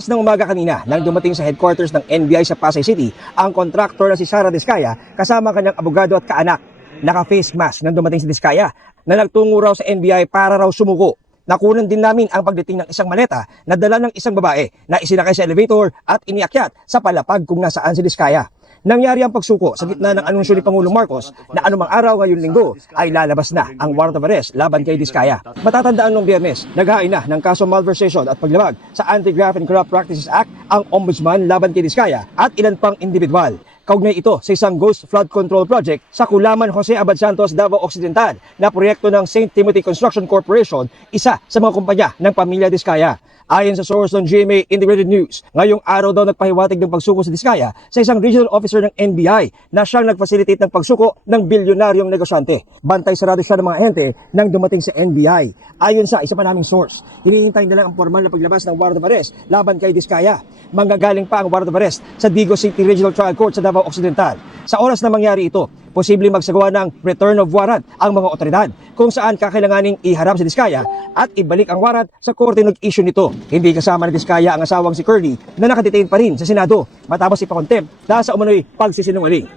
Ng umaga kanina, nang dumating sa headquarters ng NBI sa Pasay City, ang kontraktor na si Sara Diskaya kasama kanyang abogado at kaanak. Naka-face mask nang dumating si Diskaya na nagtungo raw sa NBI para raw sumuko. Nakunan din namin ang pagdating ng isang maleta na dala ng isang babae na isinakay sa elevator at iniakyat sa palapag kung nasaan si Diskaya. Nangyari ang pagsuko sa gitna ng anunsyo ni Pangulong Marcos na anumang araw ngayong linggo ay lalabas na ang warrant of arrest laban kay Diskaya. Matatandaan noong Biyernes, naghain na ng kaso malversation at paglabag sa Anti-Graft and Corrupt Practices Act ang Ombudsman laban kay Diskaya at ilan pang individual. Kaugnay ito sa isang ghost flood control project sa Kulaman Jose Abad Santos, Davao Occidental na proyekto ng St. Timothy Construction Corporation, isa sa mga kumpanya ng pamilya Diskaya. Ayon sa source ng GMA Integrated News, ngayong araw daw nagpahiwatig ng pagsuko si Diskaya sa isang regional officer ng NBI na siyang nag-facilitate ng pagsuko ng bilyonaryong negosyante. Bantay sarado siya ng mga ahente nang dumating sa NBI. Ayon sa isa pa naming source, hinihintay na lang ang formal na paglabas ng warrant of arrest laban kay Diskaya. Manggagaling pa ang warrant of arrest sa Digos City Regional Trial Court sa Davao Occidental. Sa oras na mangyari ito, posibleng magsagawa ng return of warrant ang mga otoridad kung saan kakailanganing iharap si Diskaya at ibalik ang warrant sa korte nag-issue nito. Hindi kasama ni Diskaya ang asawang si Curly na nakadetain pa rin sa Senado matapos ipakontempt dahil sa umano'y pagsisinungaling.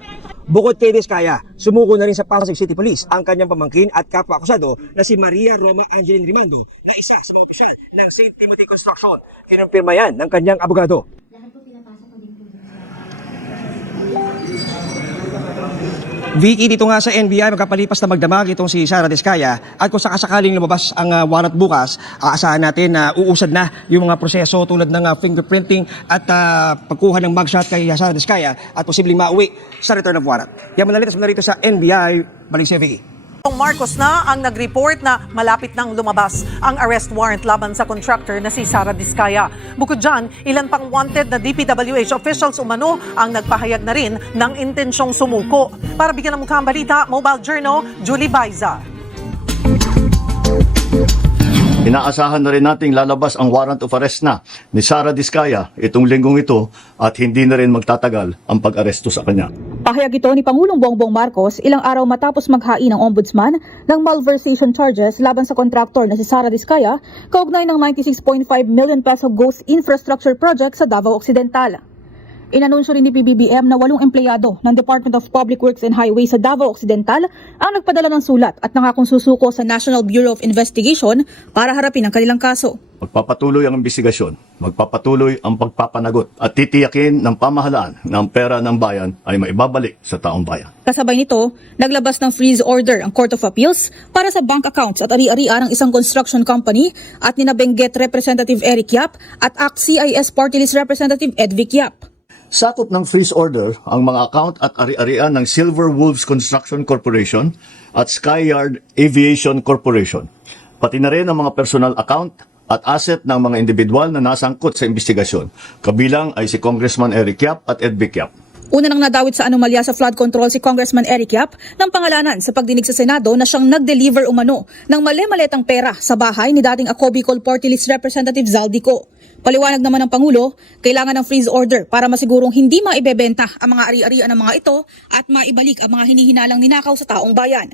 Bukod kay Diskaya, sumuko na rin sa Pasay City Police ang kanyang pamangkin at kapwa-akusado na si Maria Roma Angeline Rimando na isa sa mga opisyal ng St. Timothy Construction. Kinumpirma yan ng kanyang abogado. Vicky, dito nga sa NBI, magkapalipas na magdamag itong si Sara Diskaya at kung sakasakaling lumabas ang warrant bukas, aasahan natin na uusad na yung mga proseso tulad ng fingerprinting at pagkuha ng mugshot kay Sara Diskaya at posibleng mauwi sa return of warrant. Yan manalitas mo na rito sa NBI, balik si Vicky. Marcos na ang nag-report na malapit nang lumabas ang arrest warrant laban sa contractor na si Sara Diskaya. Bukod dyan, ilan pang wanted na DPWH officials umano ang nagpahayag na rin ng intensyong sumuko. Para bigyan ng mukhang balita, Mobile Journal, Julie Baiza. Inaasahan na rin nating lalabas ang warrant of arrest na ni Sara Diskaya itong linggong ito at hindi na rin magtatagal ang pag-aresto sa kanya. Pahayag ito ni Pangulong Bongbong Marcos ilang araw matapos maghain ng ombudsman ng malversation charges laban sa kontraktor na si Sara Diskaya kaugnay ng 96.5 million peso ghost infrastructure project sa Davao Occidental. Inanunsyo rin ni PBBM na 8 empleyado ng Department of Public Works and Highways sa Davao Occidental ang nagpadala ng sulat at nangakong susuko sa National Bureau of Investigation para harapin ang kanilang kaso. Magpapatuloy ang investigasyon, magpapatuloy ang pagpapanagot at titiyakin ng pamahalaan na ang pera ng bayan ay maibabalik sa taong bayan. Kasabay nito, naglabas ng freeze order ang Court of Appeals para sa bank accounts at ari-arian ng isang construction company at ni Benguet Representative Eric Yap at ACT-CIS Party List Representative Edvic Yap. Sakop ng freeze order ang mga account at ari-arian ng Silver Wolves Construction Corporation at Skyyard Aviation Corporation. Pati na rin ang mga personal account at asset ng mga individual na nasangkot sa investigasyon. Kabilang ay si Congressman Eric Yap at Edvic Yap. Una nang nadawit sa anomalya sa flood control si Congressman Eric Yap ng pangalanan sa pagdinig sa Senado na siyang nag-deliver umano ng mali-maletang pera sa bahay ni dating Ako Bicol Party List Representative Zaldico. Paliwanag naman ng Pangulo, kailangan ng freeze order para masigurong hindi maibebenta ang mga ari-arian ng mga ito at maibalik ang mga hinihinalang ninakaw sa taong bayan.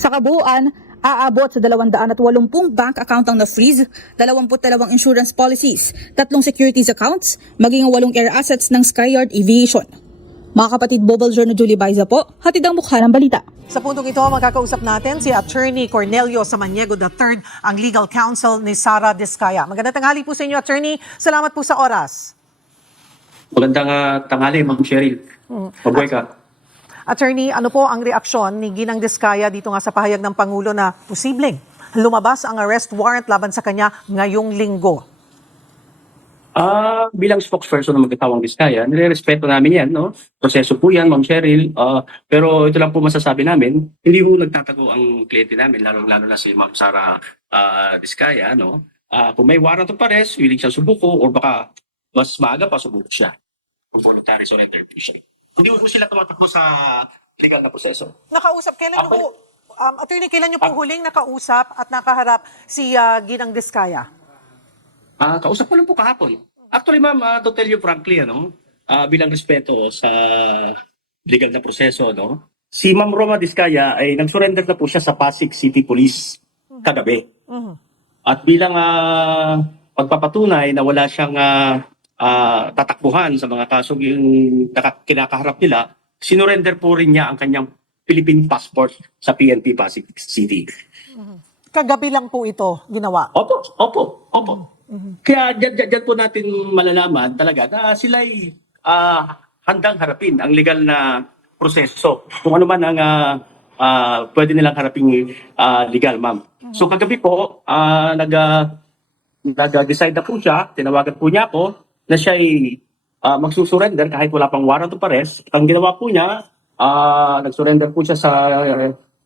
Sa kabuuan, aabot sa 280 bank account ang na-freeze, 22 insurance policies, 3 securities accounts, maging 8 air assets ng Skyyard Aviation. Mga kapatid, Mobile Journal, Julie Baiza po, hatid ang mukha ng balita. Sa puntong ito, magkakausap natin si Attorney Cornelio Samaniego III, ang legal counsel ni Sara Diskaya. Magandang tanghali po sa inyo, Attorney. Salamat po sa oras. Magandang tanghali, Ma'am Cheryl. Mabuhay ka. Attorney, ano po ang reaksyon ni Ginang Diskaya dito nga sa pahayag ng Pangulo na posibleng lumabas ang arrest warrant laban sa kanya ngayong linggo? Bilang spokesperson ng magkatawang Diskaya, nire-respeto namin yan, no? Proseso po yan, Ma'am Cheryl. Pero ito lang po masasabi namin, hindi po nagtatago ang kliyente namin, lalo na si Ma'am Sara Diskaya, no? Kung may warrant of arrest, willing siya subuko, or baka mas maaga pa subuko siya. Kung voluntary surrender po siya. Hindi po sila tumatakbo sa legal na proseso. Nakausap, kailan po, Attorney, kailan niyo po huling nakausap at nakaharap si Ginang Diskaya? Kausap ko lang po kahapon. Actually, ma'am, to tell you frankly, bilang respeto sa legal na proseso, si Ma'am Roma Diskaya ay nag-surrender na po siya sa Pasig City Police kagabi. At bilang pagpapatunay na wala siyang tatakbuhan sa mga kasong yung kinakaharap nila, sinurrender po rin niya ang kanyang Philippine passport sa PNP Pasig City. Kagabi lang po ito ginawa. Opo. Kaya dyan po natin malalaman talaga na sila'y handang harapin ang legal na proseso. Kung ano man ang pwede nilang haraping legal, ma'am. So kagabi po, nag-decide na po siya, tinawagan po niya ako na siya'y magsusurrender kahit wala pang warrant of arrest. Ang ginawa po niya, nag-surrender po siya sa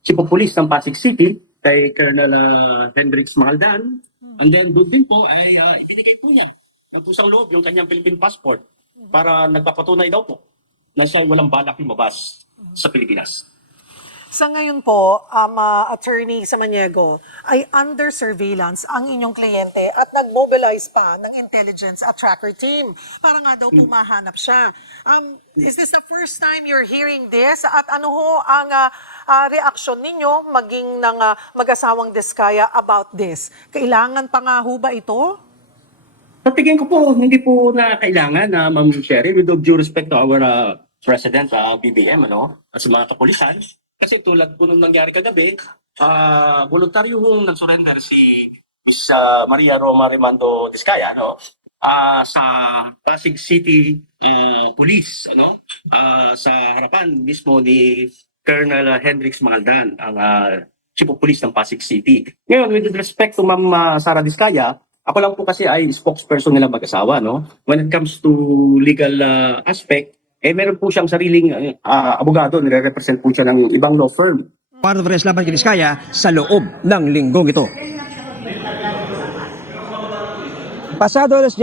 Chief of Police ng Pasig City kay Colonel Hendrix Mahaldan. And then doon din po ay ibinigay po niya ang pusang loob yung kanyang Philippine passport para nagpapatunay daw po na siya ay walang balak lumabas sa Pilipinas. Sa ngayon po, Attorney Samaniego, ay under surveillance ang inyong kliyente at nag-mobilize pa ng intelligence at tracker team para nga daw po mahanap siya. Is this the first time you're hearing this? At ano ho ang reaksyon ninyo maging ng mag-asawang Diskaya about this? Kailangan pa nga ho ba ito? Sa tingin ko po, hindi po na kailangan na Ma'am Sherry, with all due respect to our President, BBM, at sa mga kapulisan. Kasi tulad po nung nangyari kagabi, voluntaryo hong nag-surrender si Miss Maria Roma Rimando Diskaya, sa Pasig City Police, sa harapan mismo ni Colonel Hendrix Mahaldan, ang Chief of Police ng Pasig City. Ngayon, with respect to Ma'am Sara Diskaya, ako lang po kasi ay spokesperson nila mag-asawa, When it comes to legal aspect, meron po siyang sariling abogado, nire-represent po siya ng ibang law firm. Warrant of arrest laban kay Diskaya sa loob ng linggong ito. Pasado alas 10